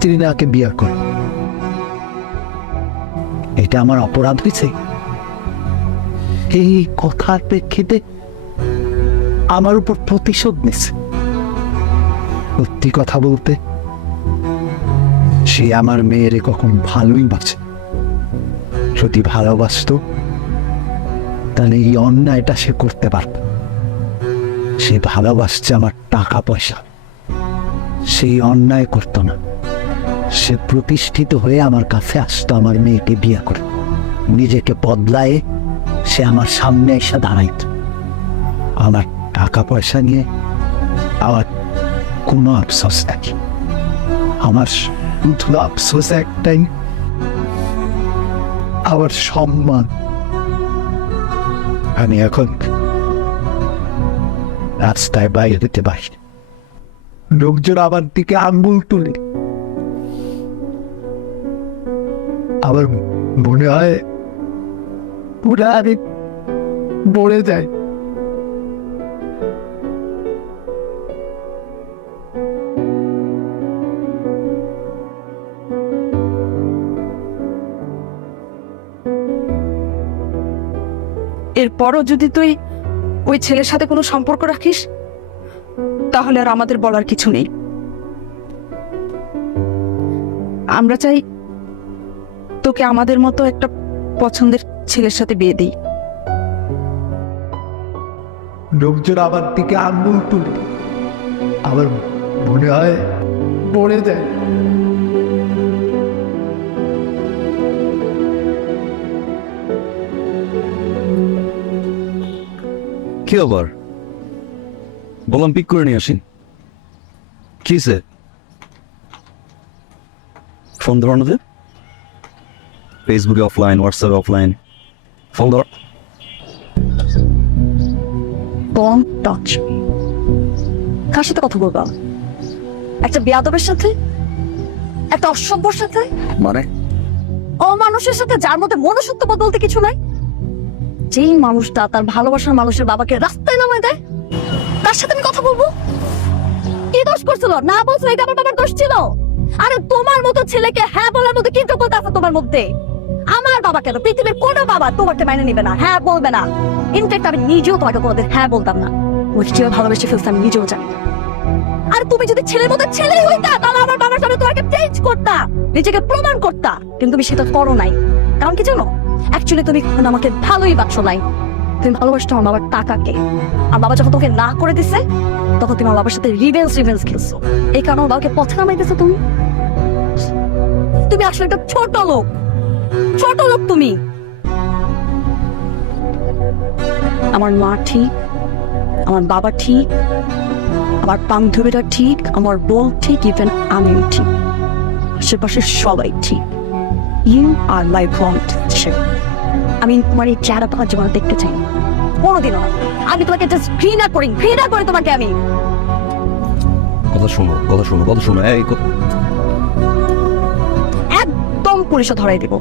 তৃণাকে বিয়ে করো। এটা আমার অপরাধ হয়েছে? এই কথার প্রেক্ষিতে আমার উপর প্রতিশোধ নিছে। সত্যি কথা বলতে সে আমার মেয়েরে কখন ভালোই বাঁচে। যদি ভালোবাসতো তাহলে এই অন্যায়টা সে করতে পারত। সে ভালোবাসছে আমার টাকা পয়সা, সেই অন্যায় করতো না। সে প্রতিষ্ঠিত হয়ে আমার কাছে আসতো আমার মেয়েকে বিয়ে করে। নিজেকে বদলায়ে সে আমার সামনে এসে দাঁড়াইত। আমার টাকা পয়সা নিয়ে আমার কোনো আফসোস নেই। আমার শুধু আফসোস একটাই, আমার সম্মান। আমি এখন রাস্তায় বাইরে যেতে পারি, লোকজন আমার দিকে আঙ্গুল তুলে। আমার মনে হয় পুরা আমি মরে যাই। এরপরও যদি তুই ওই ছেলের সাথে কোনো সম্পর্ক রাখিস, তাহলে আর আমাদের বলার কিছু নেই। আমরা চাই তোকে আমাদের মতো একটা পছন্দের ছেলের সাথে বিয়ে দিই। লোকজন আমার দিকে আঙ্গুল তুলে। আমার মনে হয় মরে যায়। কি আবার বললাম পিক করে নিয়ে আসি। কি সে ফোন ধরো না, ফেসবুকে অফলাইন, হোয়াটসঅ্যাপে অফলাইন, ফোন ধর। Don't touch me। কার সাথে কথা বলবা? একটা বেয়াদবের সাথে? একটা অসভ্যর সাথে? মানে অমানুষের সাথে, যার মধ্যে মনুষ্যত্ববোধ বলতে কিছু নাই। যেই মানুষটা তার ভালোবাসার মানুষের বাবাকে রাস্তায় নামায় দেয়, তার সাথে আমি কথা বলবো? কি দোষ করছিল? না বলছো এটা আমার বাবার দোষ ছিল? আরে তোমার মতো ছেলেকে হ্যাঁ বলার মতো কি যোগ্যতা আছে তোমার মধ্যে? আমার বাবা কেন, পৃথিবীর কোনো বাবা তোমাকে মাইনে নিবে না, হ্যাঁ বলবে না। ইনফ্যাক্ট আমি নিজেও তোমাকে কোনোদিন হ্যাঁ বলতাম না। ওই যেভাবে ভালোবেসে ফেলতে আমি নিজেও জানি। আর তুমি যদি ছেলের মতো ছেলেই হইতা, তাহলে আমার বাবার সামনে তোমাকে চেঞ্জ করতা, নিজেকে প্রমাণ করতা। কিন্তু তুমি সেটা করো নাই। কারণ কি জানো? অ্যাকচুয়ালি তুমি আমাকে ভালোই বাসো নাই। তুমি ভালোবাসতো আমার বাবার টাকাকে। আর বাবা যখন তোমাকে না করে দিছে, তখন তুমি আমার বাবার সাথে রিভেঞ্জ খেলছো। এই কারণে আমার বাবাকে পথে নামাই দিছো তুমি। তুমি আসলে একটা ছোট লোক, ছোট লোক তুমি। আমার মা ঠিক, আমার বাবা ঠিক, আমার বান্ধবীরা ঠিক, আমার বোন ঠিক, ইভেন আমিও ঠিক, আশেপাশে সবাই ঠিক। You are my bond. আমি তোমার এই চেহারা তোমার জীবনে দেখতে চাই কোনোদিনও না। আমি তোমাকে জাস্ট ঘৃণা করি তোমাকে আমি। কথা শোনো, কথা শোনো, কথা শোনো। এই একদম পুলিশে ধরাই দেব।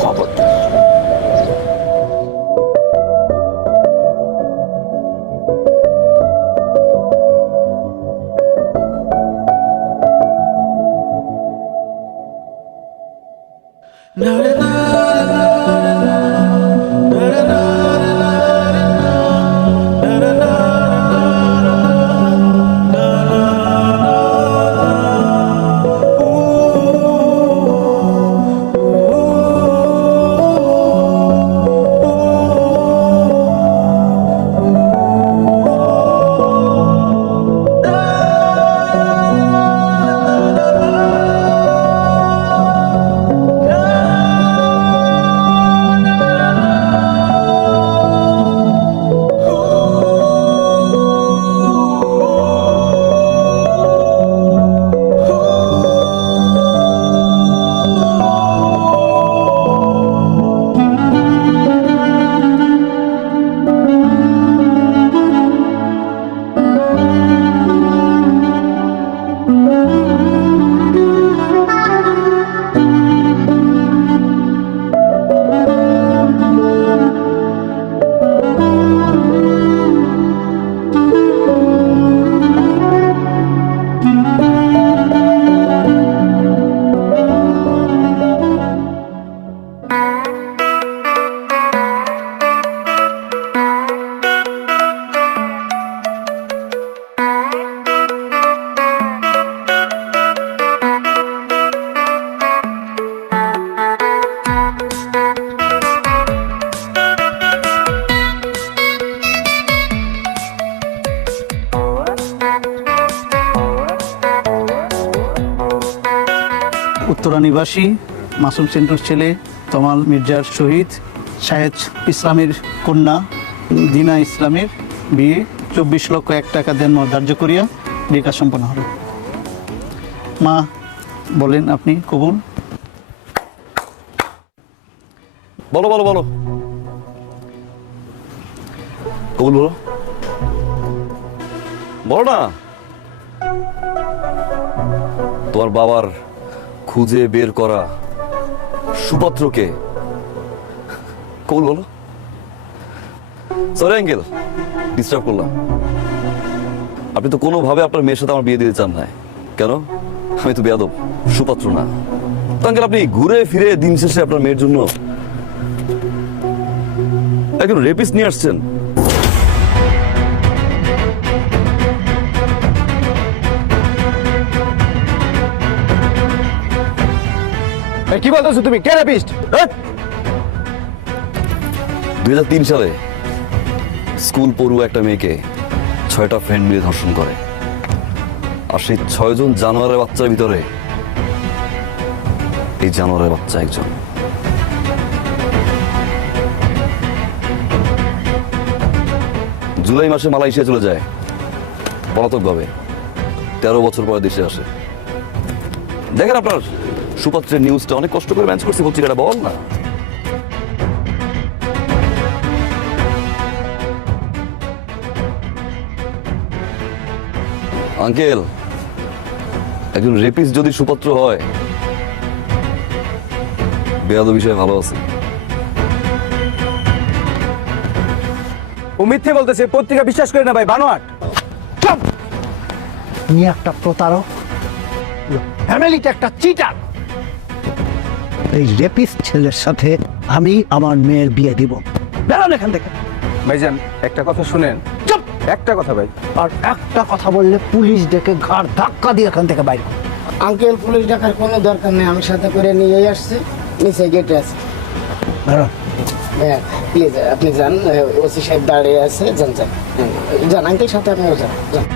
খবর উত্তরা নিবাসী মাসুম সেন্টুর ছেলে তমাল মির্জার শহীদ শাহেদ ইসলামের কন্যা দিনা ইসলামের বিয়ে 24,01,000 টাকা দেন ধার্য করিয়া নিকাশ সম্পন্ন হল। মা বলেন আপনি কবুল। বলো বলো বলো, কবুল বলো, বলো না। তোমার বাবার খুঁজে বের করা সুপাত্রকে কবুল বলো। সরি আঙ্কেল, ডিস্টার্ব করলাম। আপনি তো কোনোভাবে আপনার মেয়ের সাথে আমার বিয়ে দিতে চান না। কেন? আমি তো বেয়াদব, সুপাত্র না। তো আঙ্কেল, আপনি ঘুরে ফিরে দিন শেষে আপনার মেয়ের জন্য একজন রেপিস্ট নিয়ে আসছেন। কি বলতেছো তুমি? কে রেপিস্ট? 2003 সালে স্কুল পড়ুয়া একটা মেয়েকে 6টা ফ্রেন্ড মিলে ধর্ষণ করে। আর সেই 6 জন জানোয়ারের বাচ্চার ভিতরে এই জানোয়ারের বাচ্চা একজন। জুলাই মাসে মালয়েশিয়া চলে যায় পলাতকভাবে। 13 বছর পরে দেশে আসে। দেখেন, আপনার সুপাত্রের নিউজটা অনেক কষ্ট করে ম্যানেজ করছি, বলছি এটা বল না। আঙ্কেল, একজন রেপিস্ট যদি সুপাত্র হয়, বেয়াদব বিষয়ে ভালো আছে। ও মিথ্যে বলতেছে, পত্রিকা বিশ্বাস করে না ভাই, বানোয়াট। তুমি একটা প্রতারক, ফ্যামিলিতে একটা চিটার। এই রেপিস্ট ছেলের সাথে আমি আমার মেয়ের বিয়ে দিব। বেরোন এখান থেকে। ভাইজান একটা কথা শুনেন। চুপ! একটা কথা ভাই। আর একটা কথা বললে পুলিশ ডেকে ঘাড় ধাক্কা দিয়ে এখান থেকে বাইর কর। আঙ্কেল, পুলিশ ডাকার কোনো দরকার নেই, আমি সাথে করে নিয়ে আসছি, নিচে গেটে আছে। বেরোন। হ্যাঁ প্লিজ আপনি যান, ওসি সাহেব দাঁড়িয়ে আছে, যান যান যান আঙ্কেল, সাথে আপনিও যান যান।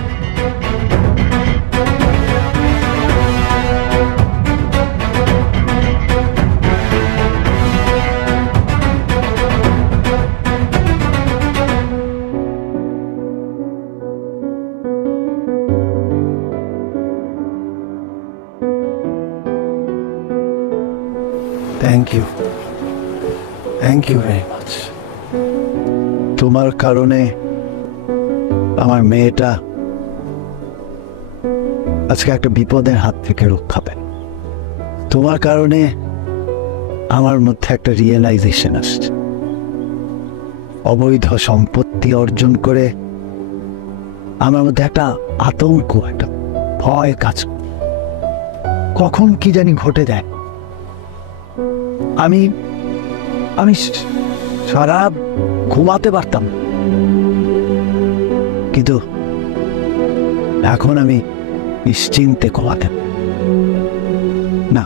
Thank you, thank you very much. তোমার কারণে আমার মেয়েটা আজকে একটা বিপদের হাত থেকে রক্ষা পেল। তোমার কারণে আমার মধ্যে একটা রিয়েলাইজেশন আসছে। অবৈধ সম্পত্তি অর্জন করে আমার মধ্যে একটা আতঙ্ক, একটা ভয় কাজ করে। কখন কি জানি ঘটে যায়। আমি আমি সারা ঘুমাতে পারতাম, কিন্তু এখন আমি নিশ্চিন্তে ঘুমাতে না।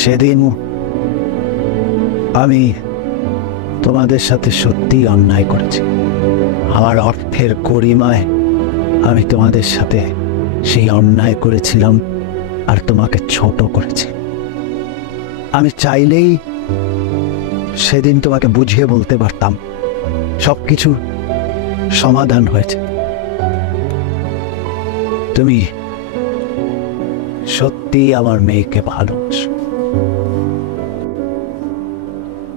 সেদিন আমি তোমাদের সাথে সত্যি অন্যায় করেছি। আমার অর্থের গরিমায় আমি তোমাদের সাথে সেই অন্যায় করেছিলাম আর তোমাকে ছোট করেছি। আমি চাইলেই সেদিন তোমাকে বুঝিয়ে বলতে পারতাম সবকিছু সমাধান হয়েছে। তুমি সত্যি আমার মেয়েকে ভালোবাসো।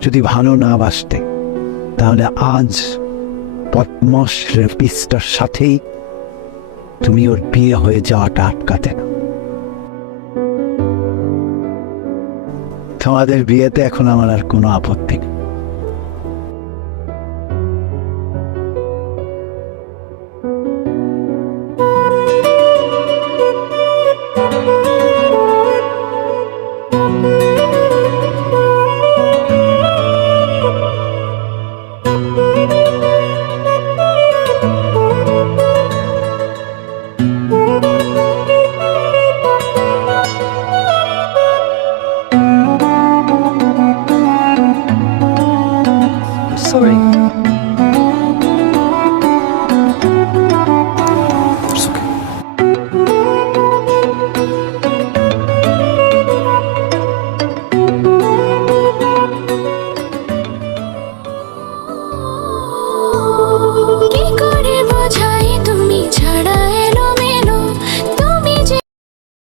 যদি ভালো না বাসতে তাহলে আজ পদ্মস রেপিস্টার সাথেই তুমি ওর বিয়ে হয়ে যাওয়াটা আটকাতে না। তোমাদের বিয়েতে এখন আমার আর কোনো আপত্তি নেই। Sorry.